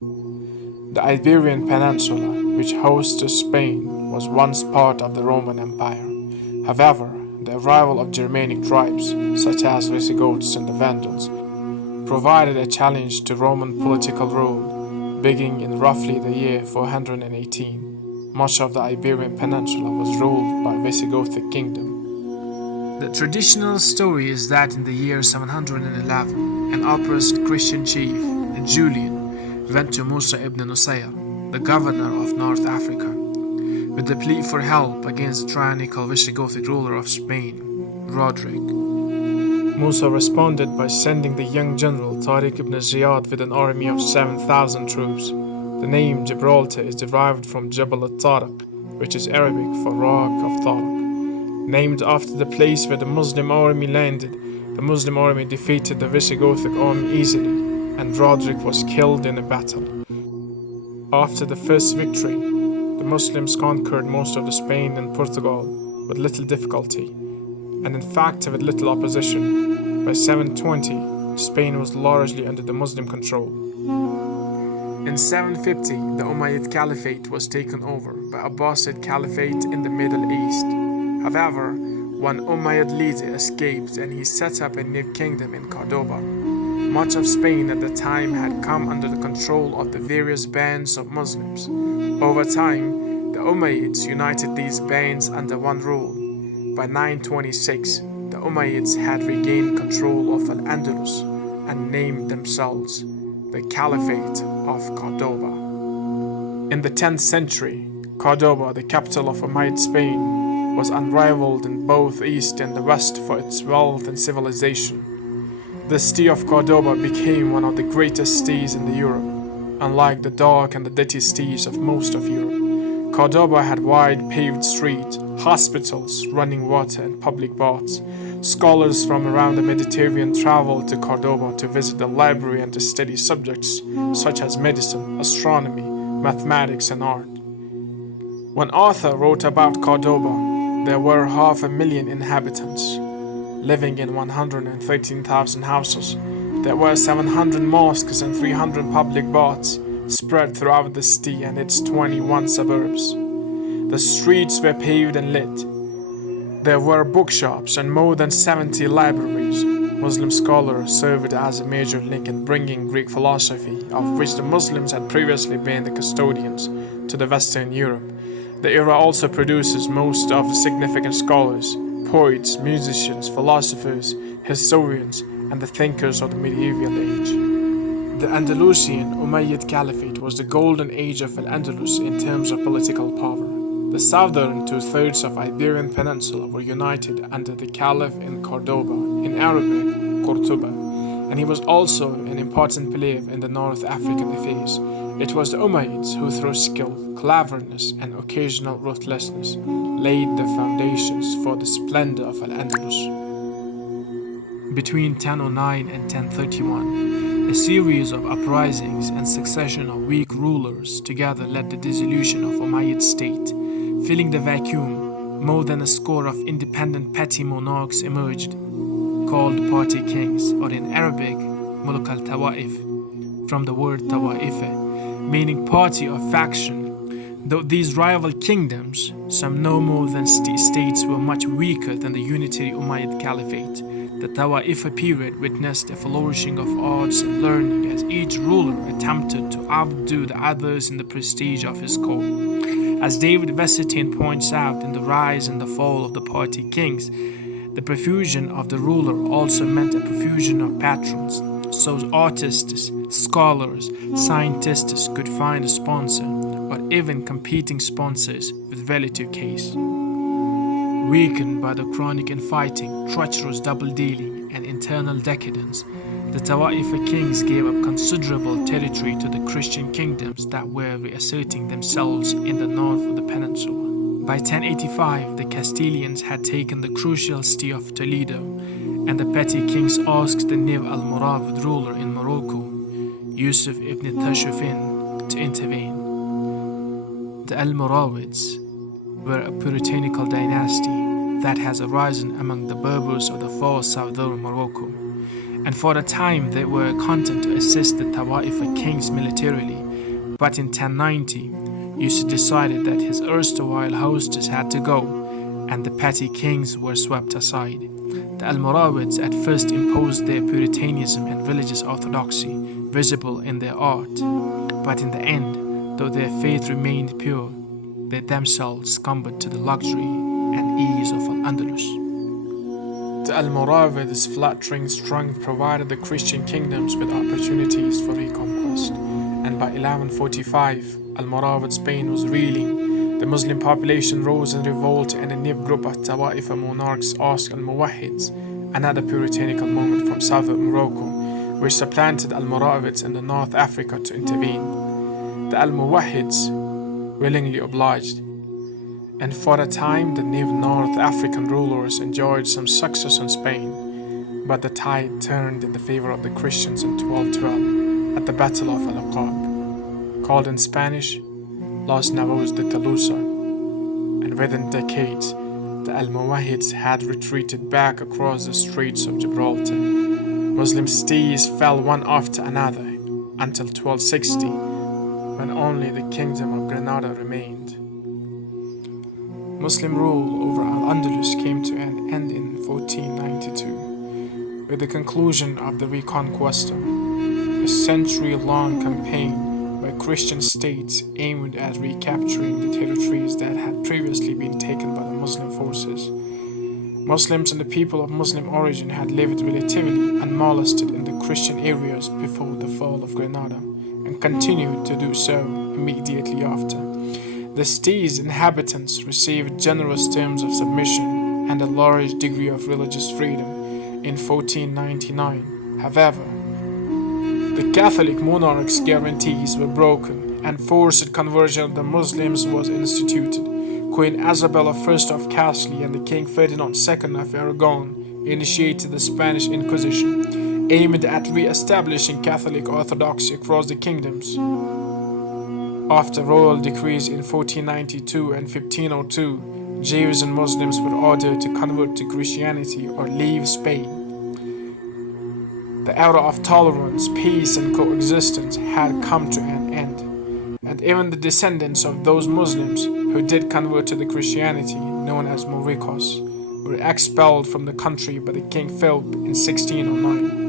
The Iberian Peninsula, which hosts Spain, was once part of the Roman Empire. However, the arrival of Germanic tribes, such as Visigoths and the Vandals, provided a challenge to Roman political rule. Beginning in roughly the year 418, much of the Iberian Peninsula was ruled by Visigothic kingdom. The traditional story is that in the year 711, an oppressed Christian chief, Julian, went to Musa ibn Nusayr, the governor of North Africa, with the plea for help against the tyrannical Visigothic ruler of Spain, Roderick. Musa responded by sending the young general Tariq ibn Ziyad with an army of 7,000 troops. The name Gibraltar is derived from Jabal al-Tariq, which is Arabic for Rock of Tariq. Named after the place where the Muslim army landed, the Muslim army defeated the Visigothic army easily, and Roderick was killed in a battle. After the first victory, the Muslims conquered most of the Spain and Portugal with little difficulty, and in fact with little opposition. By 720, Spain was largely under the Muslim control. In 750, the Umayyad Caliphate was taken over by Abbasid Caliphate in the Middle East. However, one Umayyad leader escaped and he set up a new kingdom in Cordoba. Much of Spain at the time had come under the control of the various bands of Muslims. Over time, the Umayyads united these bands under one rule. By 926, the Umayyads had regained control of Al-Andlus and named themselves the Caliphate of Cordoba. In the 10th century, Cordoba, the capital of Umayyad Spain, was unrivaled in both East and the West for its wealth and civilization. The city of Cordoba became one of the greatest cities in Europe, unlike the dark and the dirty cities of most of Europe. Cordoba had wide paved streets, hospitals, running water, and public baths. Scholars from around the Mediterranean traveled to Cordoba to visit the library and to study subjects such as medicine, astronomy, mathematics, and art. When Arthur wrote about Cordoba, there were 500,000 inhabitants, living in 113,000 houses. There were 700 mosques and 300 public baths spread throughout the city and its 21 suburbs. The streets were paved and lit. There were bookshops and more than 70 libraries. Muslim scholars served as a major link in bringing Greek philosophy, of which the Muslims had previously been the custodians, to the Western Europe. The era also produces most of the significant scholars, poets, musicians, philosophers, historians, and the thinkers of the medieval age. The Andalusian Umayyad Caliphate was the golden age of Al-Andlus in terms of political power. The southern two-thirds of Iberian Peninsula were united under the Caliph in Cordoba, in Arabic, Cordoba, and he was also an important player in the North African affairs. It was the Umayyads who, through skill, cleverness, and occasional ruthlessness, laid the foundations for the splendor of Al-Andlus. Between 1009 and 1031, a series of uprisings and succession of weak rulers together led the dissolution of Umayyad state. Filling the vacuum, more than a score of independent petty monarchs emerged, called party kings, or in Arabic, Muluk al-Tawa'if, from the word Tawa'ife, meaning party or faction. Though these rival kingdoms, some no more than states, were much weaker than the unitary Umayyad Caliphate, the Tawa'ifa period witnessed a flourishing of arts and learning as each ruler attempted to outdo the others in the prestige of his court. As David Vestine points out in The Rise and the Fall of the Party Kings, the profusion of the ruler also meant a profusion of patrons, so artists, scholars, scientists could find a sponsor, or even competing sponsors with relative case. Weakened by the chronic infighting, treacherous double-dealing, and internal decadence, the Tawa'ifa kings gave up considerable territory to the Christian kingdoms that were reasserting themselves in the north of the peninsula. By 1085, the Castilians had taken the crucial city of Toledo, and the petty kings asked the Nib al-Muravid ruler in Morocco, Yusuf ibn Tashufin, to intervene. The Almoravids were a puritanical dynasty that has arisen among the Berbers of the far southern Morocco, and for a time they were content to assist the Tawa'ifa kings militarily But in 1090, Yusuf decided that his erstwhile hostess had to go, and the petty kings were swept aside. The Almoravids at first imposed their Puritanism and religious orthodoxy, visible in their art. But in the end, though their faith remained pure, they themselves succumbed to the luxury and ease of Al-Andlus. The Almoravids' flattering strength provided the Christian kingdoms with opportunities for reconquest, and by 1145, Almoravid Spain was reeling. The Muslim population rose in revolt, and a new group of Tawaifa monarchs asked Al-Muwahhids, another puritanical movement from southern Morocco, which supplanted Almoravids in the North Africa, to intervene. The Almowahhids willingly obliged, and for a time the new North African rulers enjoyed some success in Spain, but the tide turned in the favor of the Christians in 1212 at the Battle of Al-Aqab, called in Spanish Los Navos de Tolosa, and within decades the Almoravids had retreated back across the Straits of Gibraltar. Muslim cities fell one after another until 1260, when only the Kingdom of Granada remained. Muslim rule over Al-Andlus came to an end in 1492, with the conclusion of the Reconquista, a century-long campaign by Christian states aimed at recapturing the territories that had previously been taken by the Muslim forces. Muslims and the people of Muslim origin had lived relatively unmolested in the Christian areas before the fall of Granada, and continued to do so immediately after. The city's inhabitants received generous terms of submission and a large degree of religious freedom in 1499. However, the Catholic monarch's guarantees were broken, and forced conversion of the Muslims was instituted. Queen Isabella I of Castile and the King Ferdinand II of Aragon initiated the Spanish Inquisition, aimed at re-establishing Catholic orthodoxy across the kingdoms. After royal decrees in 1492 and 1502, Jews and Muslims were ordered to convert to Christianity or leave Spain. The era of tolerance, peace, and coexistence had come to an end, and even the descendants of those Muslims who did convert to the Christianity known as Moricos were expelled from the country by the King Philip in 1609.